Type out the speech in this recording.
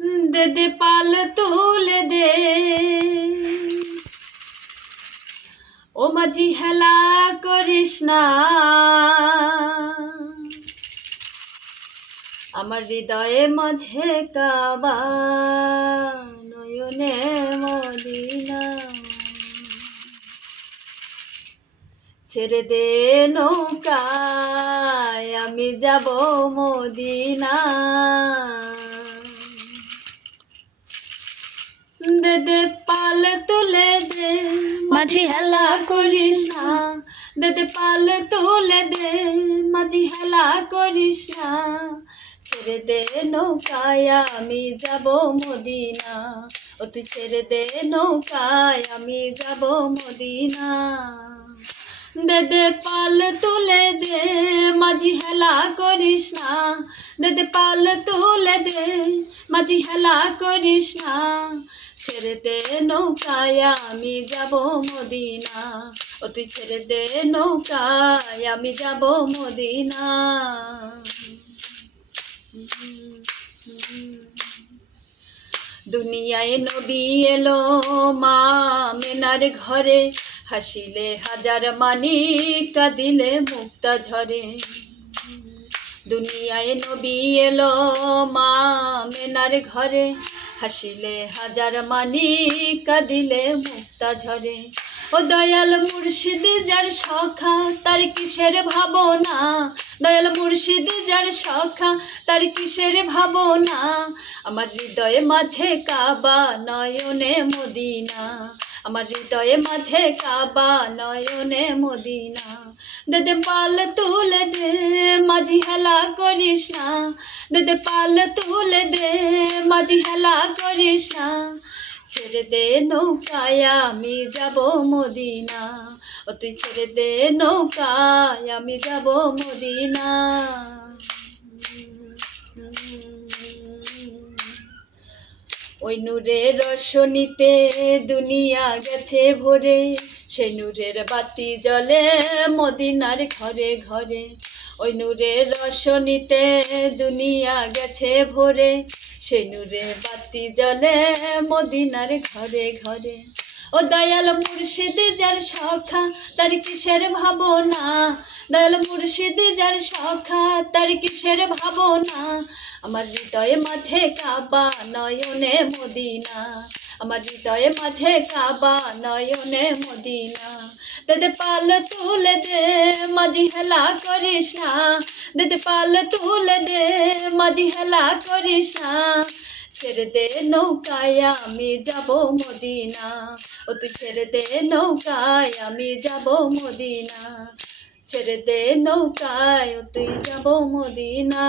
দে দে পাল তুলে দে, ও মাঝি হেলা করিস না, আমার হৃদয়ে মাঝে কাবা, নয়নে মদিনা। ছেড়ে দে নৌকায় আমি যাব মদিনা, দে দে পাল তুলে দে, মাঝি হেলা করিস না, দে দে পাল তুলে দে, মাঝি হেলা করিস না। ছেড়ে দে নৌকায় আমি যাব মদিনা, ও তুই ছেড়ে দে নৌকায় আমি যাব মদিনা। দে দে পাল তুলে দে, মাঝি হেলা করিস না, দে দে পাল তুলে দে, মাঝি হেলা করিস না। ছেড়ে দে নৌকায় আমি যাব মদিনা, ও তুই ছেড়ে দে নৌকায় আমি যাব মদিনা। দুনিয়ায় নবী এলো মা মেনার ঘরে, হাসিলে হাজার মানি কাঁদিলে মুক্তা ঝরে। দুনিয়ায় নবী এলো মা মেনার ঘরে, হাসিলে হাজার মানি কাঁদিলে মুক্তা ঝরে। ও দয়াল মুর্শিদ যার সখা তার কিসের ভাবনা, দয়াল মুর্শিদ যার সখা তার কিসের ভাবনা। আমার হৃদয়ে মাঝে কাবা নয়নে মদিনা, আমার হৃদয়ে মাঝে কাবা নয়নে মদিনা। দে দে পাল তুলে দে, মাঝি হেলা করিস না, দে দে পাল তুলে দে, মাঝি হেলা করিস না। ছেড়ে দে নৌকায় আমি যাব মদিনা, ও তুই ছেড়ে দে নৌকায় আমি যাব মদিনা। ওই নূরের রোশনীতে দুনিয়া গেছে ভরে, সেই নূরের বাতি জ্বলে মদিনার ঘরে ঘরে। ওই নূরের রোশনীতে দুনিয়া গেছে ভরে, সেই নূরের বাতি জ্বলে মদিনার ঘরে ঘরে। ও দয়াল মুর্শিদ যার সখা তার কিসের ভাবনা, দয়াল মুর্শিদ যার সখা তার কিসের ভাবনা। আমার হৃদয়ে মাঝে কাবা নয়নে মদিনা, আমার হৃদয়ে মাঝে কাবা নয়নে মদিনা। দে দে পাল তুলে দে, মাঝি হেলা করিস না, দে দে পাল তুলে দে, মাঝি হেলা করিস না। ছেড়ে দে নৌকায় আমি যাব মদিনা, ও তুই ছেড়ে দে নৌকায় আমি যাব মদিনা। ছেড়ে দে নৌকায় ও তুই যাব মদিনা।